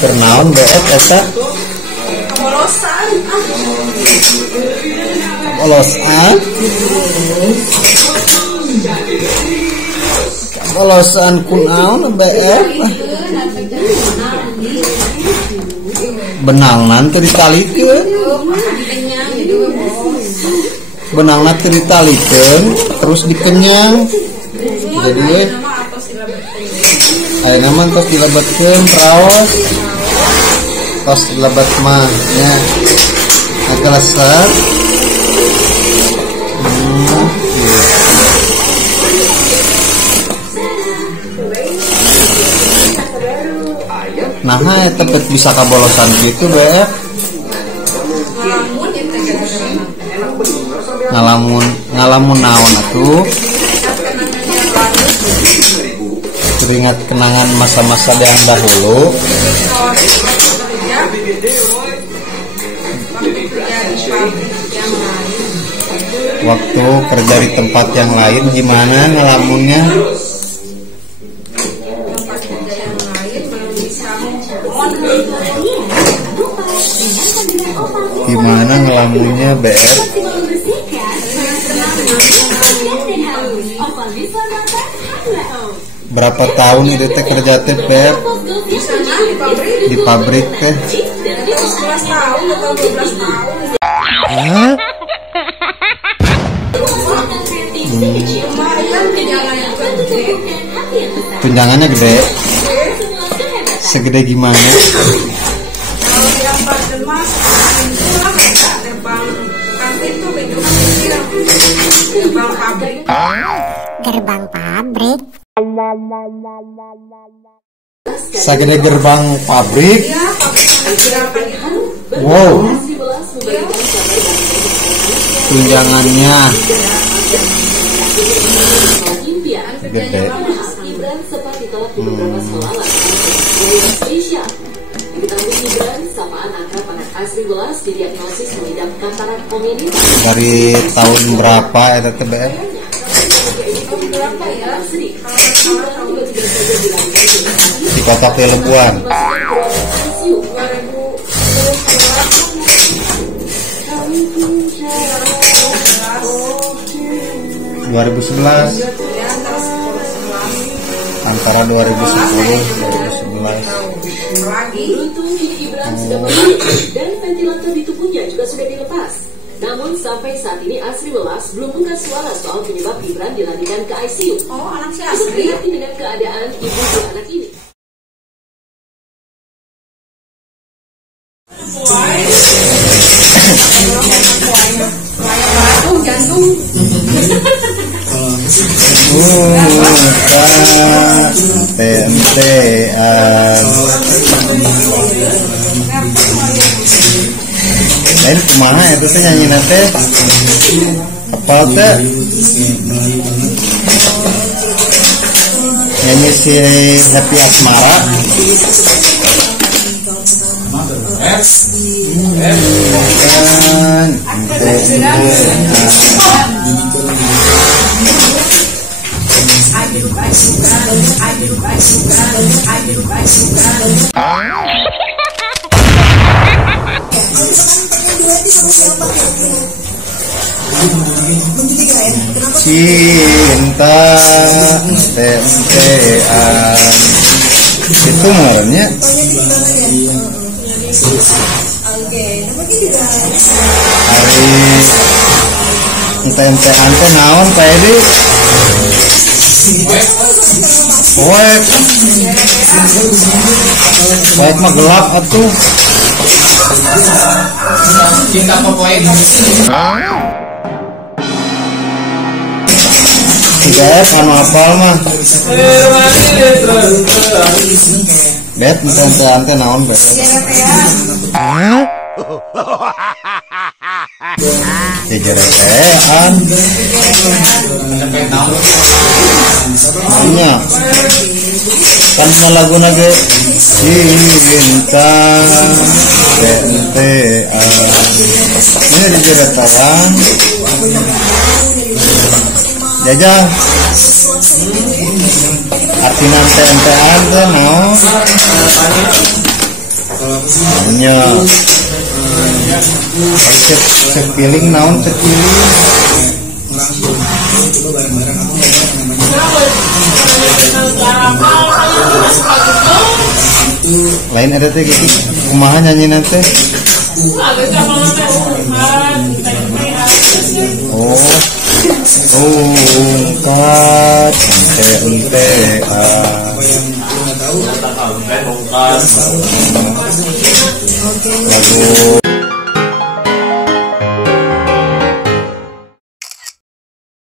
Kernaon beet eta bolosan kunaon beet benang nanti ditalikeun benang nanti ditalikeun terus dikenyang jadi ayeuna mah tos dilebetkeun raos tos dilebet mah nya agak lesat nah eta bisa kabolosan gitu beet ngalamun naon atuh teringat kenangan masa-masa yang dahulu waktu kerja di tempat yang lain gimana ngalamunnya gimana ngelamunnya BR berapa tahun itu teh kerja teh BR di pabrik teh 11 tahun atau 12 tahun. Hah? Tunjangannya gede. Segede gimana? Kalau yang Banten mas, itu lah terbang kantin tuh bentuk kecil, terbang pabrik. Gerbang pabrik. Segede gerbang pabrik. Ya, pabrik itu. Wow. Tunjangannya gede. Dari tahun berapa itu TBM? Di kota Pelebuan. 2011 antara 2010 2011 beruntung Gibran sudah membaik dan ventilator di tubuhnya juga sudah dilepas. Namun sampai saat ini Asri Welas belum buka suara soal penyebab Gibran dilarikan ke ICU. Oh, anak si Asri. Berhati dengan keadaan ibu dan anak ini. Jantung. TMT-an lain kumaha itu teh nyanyi nate apa teh nyanyi si Happy Asmara cinta TMT-an itu ngarannya hari TMT-an teh naon Pak Edi? Poek mah gelap atuh. Cinta poek. Tiga F anu apal mah. Bet TMT-an teh naon bet? Jejeretean banyak kan lagu nage cinta TMT-an ini jejeretean jajang artinan TMT-an teh naon namanya cek piling naon cek piling lain ada teh gitu kumaha nyanyi nanti ungkat ente lagu